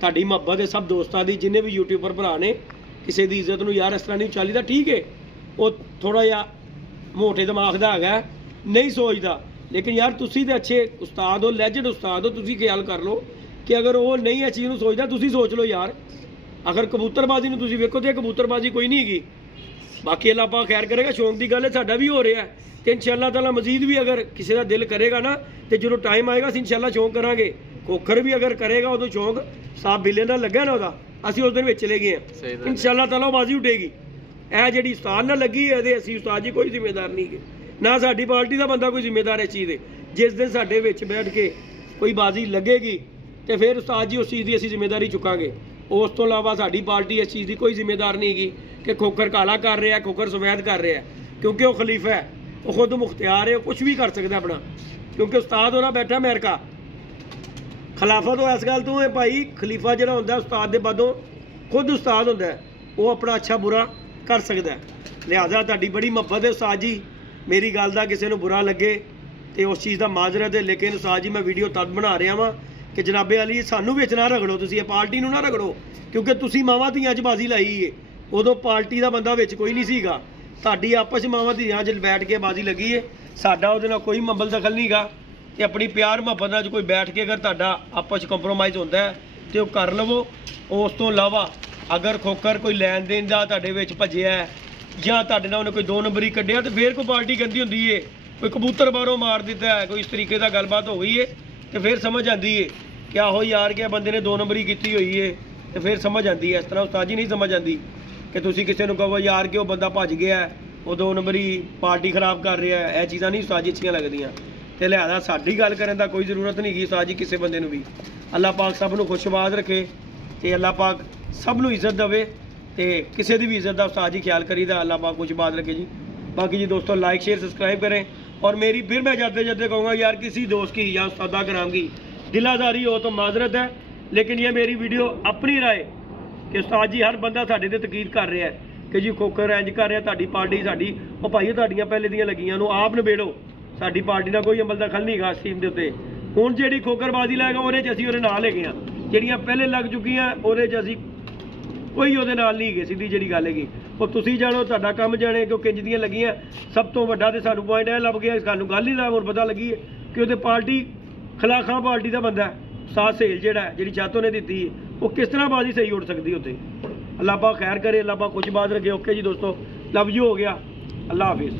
ਤੁਹਾਡੀ ਮੁਹੱਬਤ ਹੈ ਸਭ ਦੋਸਤਾਂ ਦੀ, ਜਿੰਨੇ ਵੀ ਯੂਟਿਊਬਰ ਭਰਾ ਨੇ। ਕਿਸੇ ਦੀ ਇੱਜ਼ਤ ਨੂੰ ਯਾਰ ਇਸ ਤਰ੍ਹਾਂ ਨਹੀਂ ਚਾਲੀਦਾ। ਠੀਕ ਹੈ ਉਹ ਥੋੜਾ ਜਿਹਾ ਮੋਟੇ ਦਿਮਾਗ ਦਾ ਹੈਗਾ, ਨਹੀਂ ਸੋਚਦਾ, ਲੇਕਿਨ ਯਾਰ ਤੁਸੀਂ ਤੇ ਅੱਛੇ ਉਸਤਾਦ ਹੋ, ਲੈਜੈਂਡ ਉਸਤਾਦ ਹੋ। ਤੁਸੀਂ ਖਿਆਲ ਕਰ ਲਓ ਕਿ ਅਗਰ ਉਹ ਨਹੀਂ ਇਹ ਚੀਜ਼ ਨੂੰ ਸੋਚਦਾ, ਤੁਸੀਂ ਸੋਚ ਲਓ ਯਾਰ। ਅਗਰ ਕਬੂਤਰਬਾਜ਼ੀ ਨੂੰ ਤੁਸੀਂ ਵੇਖੋ ਤੇ ਕਬੂਤਰਬਾਜ਼ੀ ਕੋਈ ਨਹੀਂ ਹੈਗੀ। ਬਾਕੀ ਅੱਲਾਹ ਪਾਕ ਖੈਰ ਕਰੇਗਾ। ਸ਼ੌਂਕ ਦੀ ਗੱਲ ਹੈ, ਸਾਡਾ ਵੀ ਹੋ ਰਿਹਾ ਤੇ ਇਨਸ਼ਾਅੱਲਾ ਤਾਲਾ ਮਜ਼ੀਦ ਵੀ ਅਗਰ ਕਿਸੇ ਦਾ ਦਿਲ ਕਰੇਗਾ ਨਾ, ਤੇ ਜਦੋਂ ਟਾਈਮ ਆਏਗਾ ਅਸੀਂ ਇਨਸ਼ਾਅੱਲਾ ਸ਼ੌਂਕ ਕਰਾਂਗੇ। ਖੋਖਰ ਵੀ ਅਗਰ ਕਰੇਗਾ ਉਦੋਂ ਸ਼ੌਂਕ ਸਾਬ ਬਿੱਲੇ ਨਾਲ ਲੱਗਾ ਨਾ ਉਹਦਾ, ਅਸੀਂ ਉਸ ਦਿਨ ਵਿੱਚ ਚਲੇ ਗਏ ਸਹੀ ਹਾਂ ਗੱਲ ਹੈ। ਇਨਸ਼ਾਅੱਲਾ ਤਾਲਾ ਉਹ ਬਾਜ਼ੀ ਉੱਠੇਗੀ। ਇਹ ਜਿਹੜੀ ਉਸਤਾਦ ਨਾਲ ਲੱਗੀ ਹੈ ਇਹਦੇ ਅਸੀਂ ਉਸਤਾਦ ਜੀ ਕੋਈ ਜ਼ਿੰਮੇਦਾਰ ਨਹੀਂ ਗੇ, ਨਾ ਸਾਡੀ ਪਾਰਟੀ ਦਾ ਬੰਦਾ ਕੋਈ ਜ਼ਿੰਮੇਦਾਰ ਇਸ ਚੀਜ਼ ਦੇ। ਜਿਸ ਦਿਨ ਸਾਡੇ ਵਿੱਚ ਬੈਠ ਕੇ ਕੋਈ ਬਾਜ਼ੀ ਲੱਗੇਗੀ ਤੇ ਫਿਰ ਉਸਤਾਦ ਜੀ ਉਸ ਚੀਜ਼ ਦੀ ਅਸੀਂ ਜ਼ਿੰਮੇਦਾਰੀ ਚੁੱਕਾਂਗੇ। ਉਸ ਤੋਂ ਇਲਾਵਾ ਸਾਡੀ ਪਾਰਟੀ ਇਸ ਚੀਜ਼ ਦੀ ਕੋਈ ਜ਼ਿੰਮੇਦਾਰ ਨਹੀਂ ਹੈਗੀ ਕਿ ਖੋਖਰ ਕਾਲਾ ਕਰ ਰਿਹਾ, ਖੋਖਰ ਸਫੈਦ ਕਰ ਰਿਹਾ, ਕਿਉਂਕਿ ਉਹ ਖਲੀਫਾ ਹੈ, ਉਹ ਖੁਦ ਮੁਖਤਿਆਰ ਹੈ, ਉਹ ਕੁਝ ਵੀ ਕਰ ਸਕਦਾ ਆਪਣਾ। ਕਿਉਂਕਿ ਉਸਤਾਦ ਉਹਨਾਂ ਬੈਠਾ ਅਮਰੀਕਾ, ਖਿਲਾਫਾ ਤੋਂ ਇਸ ਗੱਲ ਤੋਂ ਹੈ ਭਾਈ, ਖਲੀਫਾ ਜਿਹੜਾ ਹੁੰਦਾ ਉਸਤਾਦ ਦੇ ਬਾਦੋਂ ਖੁਦ ਉਸਤਾਦ ਹੁੰਦਾ ਹੈ, ਉਹ ਆਪਣਾ ਅੱਛਾ ਬੁਰਾ ਕਰ ਸਕਦਾ ਹੈ। ਲਿਹਾਜ਼ਾ ਤੁਹਾਡੀ ਬੜੀ ਮੁਹੱਬਤ ਹੈ ਉਸਤਾਦ ਜੀ, ਮੇਰੀ ਗੱਲ ਦਾ ਕਿਸੇ ਨੂੰ ਬੁਰਾ ਲੱਗੇ ਤੇ ਉਸ ਚੀਜ਼ ਦਾ ਮਾਜ਼ਰਤ ਹੈ। ਲੇਕਿਨ ਉਸਤਾਦ ਜੀ ਮੈਂ ਵੀਡੀਓ ਤਦ ਬਣਾ ਰਿਹਾ ਵਾਂ ਕਿ ਜਨਾਬੇ ਅਲੀ ਸਾਨੂੰ ਵਿੱਚ ਨਾ ਰਗੜੋ, ਤੁਸੀਂ ਇਹ ਪਾਰਟੀ ਨੂੰ ਨਾ ਰਗੜੋ, ਕਿਉਂਕਿ ਤੁਸੀਂ ਮਾਵਾਂ ਧੀਆਂ 'ਚ ਬਾਜ਼ੀ ਲਾਈ ਏ, ਉਦੋਂ ਪਾਰਟੀ ਦਾ ਬੰਦਾ ਵਿੱਚ ਕੋਈ ਨਹੀਂ ਸੀਗਾ। ਤੁਹਾਡੀ ਆਪਸ 'ਚ ਮਾਵਾਂ ਧੀਆਂ 'ਚ ਬੈਠ ਕੇ ਬਾਜ਼ੀ ਲੱਗੀ ਏ, ਸਾਡਾ ਉਹਦੇ ਨਾਲ ਕੋਈ ਮਬਲ ਦਖਲ ਨਹੀਂਗਾ। ਤੇ ਆਪਣੀ ਪਿਆਰ ਮੁਹੱਬਤ ਨਾਲ ਕੋਈ ਬੈਠ ਕੇ ਅਗਰ ਤੁਹਾਡਾ ਆਪਸ 'ਚ ਕੰਪਰੋਮਾਈਜ਼ ਹੁੰਦਾ ਹੈ ਤੇ ਉਹ ਕਰ ਲਵੋ। ਉਸ ਤੋਂ ਇਲਾਵਾ ਅਗਰ ਖੋਖਰ ਕੋਈ ਲੈਣ ਦੇਣ ਦਾ ਤੁਹਾਡੇ ਵਿੱਚ ਭੱਜਿਆ ਹੈ ਜਾਂ ਤੁਹਾਡੇ ਨਾਲ ਉਹਨੇ ਕੋਈ 2 ਨੰਬਰੀ ਕੱਢਿਆ ਤੇ ਫਿਰ ਕੋਈ ਪਾਰਟੀ ਗੰਦੀ ਹੁੰਦੀ ਏ, ਕੋਈ ਕਬੂਤਰ ਬਾਹਰੋਂ ਮਾਰ ਦਿੱਤਾ ਹੈ, ਕੋਈ ਇਸ ਤਰੀਕੇ ਦਾ ਗੱਲਬਾਤ ਹੋ ਗਈ ਏ ਤੇ ਫਿਰ ਸਮਝ ਆਉਂਦੀ ਏ ਕਿ ਆਹੋ ਯਾਰ ਕਿ ਬੰਦੇ ਨੇ 2 ਨੰਬਰੀ ਕੀਤੀ ਹੋਈ ਏ, ਤੇ ਫਿਰ ਸਮਝ ਆਉਂਦੀ ਹੈ। ਇਸ ਤਰ੍ਹਾਂ ਉਸਤਾਦ ਜੀ ਨਹੀਂ ਸਮਝ ਆਉਂਦੀ ਕਿ ਤੁਸੀਂ ਕਿਸੇ ਨੂੰ ਕਹੋ ਯਾਰ ਕਿ ਉਹ ਬੰਦਾ ਭੱਜ ਗਿਆ, ਉਹ 2 ਨੰਬਰੀ ਪਾਰਟੀ ਖਰਾਬ ਕਰ ਰਿਹਾ ਹੈ। ਇਹ ਚੀਜ਼ਾਂ ਨਹੀਂ ਉਸਤਾਦ ਜੀ ਅੱਛੀਆਂ ਲੱਗਦੀਆਂ। ਤੇ ਲਿਹਾਜ਼ਾ ਸਾਡੀ ਗੱਲ ਕਰਨ ਦਾ ਕੋਈ ਜ਼ਰੂਰਤ ਨਹੀਂ ਗਈ ਉਸਤਾਦ ਜੀ ਕਿਸੇ ਬੰਦੇ ਨੂੰ ਵੀ। ਅੱਲਾਹ ਪਾਕ ਸਭ ਨੂੰ ਖੁਸ਼ਬਾਦ ਰੱਖੇ ਤੇ ਅੱਲਾਹ ਪਾਕ ਸਭ ਨੂੰ ਇੱਜ਼ਤ ਦੇਵੇ ਤੇ ਕਿਸੇ ਦੀ ਵੀ ਇੱਜ਼ਤ ਦਾ ਉਸਤਾਦ ਜੀ ਖਿਆਲ ਕਰੀਦਾ। ਅੱਲਾਹ ਪਾਕ ਖੁਸ਼ਬਾਦ ਰੱਖੇ जी। बाकी जी दोस्तों लाइक शेयर सब्सक्राइब करें। और मेरी फिर मैं जाते जाते कहूँगा यार किसी दोस्त की या उस्तादा कराम की दिलादारी हो तो माजरत है, लेकिन ये मेरी वीडियो अपनी राय कि उस्ताद जी हर बंदा साढ़े ते तकीद कर रहा है कि जी खोखर इंज कर रहा, ਤੁਹਾਡੀ ਪਾਰਟੀ ਸਾਡੀ ਉਹ ਭਾਈ ਤੁਹਾਡੀਆਂ ਪਹਿਲੇ ਦੀਆਂ ਲੱਗੀਆਂ ਨੂੰ ਆਪ ਨਿਬੇੜੋ। ਸਾਡੀ ਪਾਰਟੀ ਨਾਲ ਕੋਈ ਅਮਲ ਦਖਲ ਨਹੀਂ ਗਾ ਸਕੀਮ ਦੇ ਉੱਤੇ। ਹੁਣ ਜਿਹੜੀ ਖੋਖਰਬਾਜ਼ੀ ਲੈਗਾ ਉਹਦੇ 'ਚ ਅਸੀਂ ਉਹਦੇ ਨਾਲ ਹੈਗੇ ਹਾਂ, ਜਿਹੜੀਆਂ ਪਹਿਲੇ ਲੱਗ ਚੁੱਕੀਆਂ ਉਹਦੇ 'ਚ ਅਸੀਂ ਕੋਈ ਉਹਦੇ ਨਾਲ ਨਹੀਂ ਗਏ। ਸਿੱਧੀ ਜਿਹੜੀ ਗੱਲ ਹੈਗੀ ਉਹ ਤੁਸੀਂ ਜਾਣੋ, ਤੁਹਾਡਾ ਕੰਮ ਜਾਣੇ, ਕਿਉਂਕਿ ਇੰਜ ਦੀਆਂ ਲੱਗੀਆਂ। ਸਭ ਤੋਂ ਵੱਡਾ ਤੇ ਸਾਨੂੰ ਪੁਆਇੰਟ ਇਹ ਲੱਭ ਗਿਆ, ਸਾਨੂੰ ਗੱਲ ਹੀ ਦਾ ਹੁਣ ਪਤਾ ਲੱਗੀ ਹੈ ਕਿ ਉਹਦੇ ਪਾਰਟੀ ਖਿਲਾਖਾਂ ਪਾਰਟੀ ਦਾ ਬੰਦਾ ਸਾਥ ਸਹੇਲ ਜਿਹੜਾ ਜਿਹੜੀ ਚਾਤੋਂ ਨੇ ਦਿੱਤੀ ਹੈ, ਉਹ ਕਿਸ ਤਰ੍ਹਾਂ ਬਾਜ਼ੀ ਸਹੀ ਉੱਠ ਸਕਦੀ ਉੱਥੇ। ਅੱਲਾਹ ਪਾਕ ਖੈਰ ਕਰੇ, ਅੱਲਾਹ ਪਾਕ ਖੁਸ਼ਬਾਦ ਰੱਖੇ। ਓਕੇ ਜੀ ਦੋਸਤੋ, ਲਵ ਯੂ ਹੋ ਗਿਆ। ਅੱਲਾਹ ਹਾਫਿਜ਼।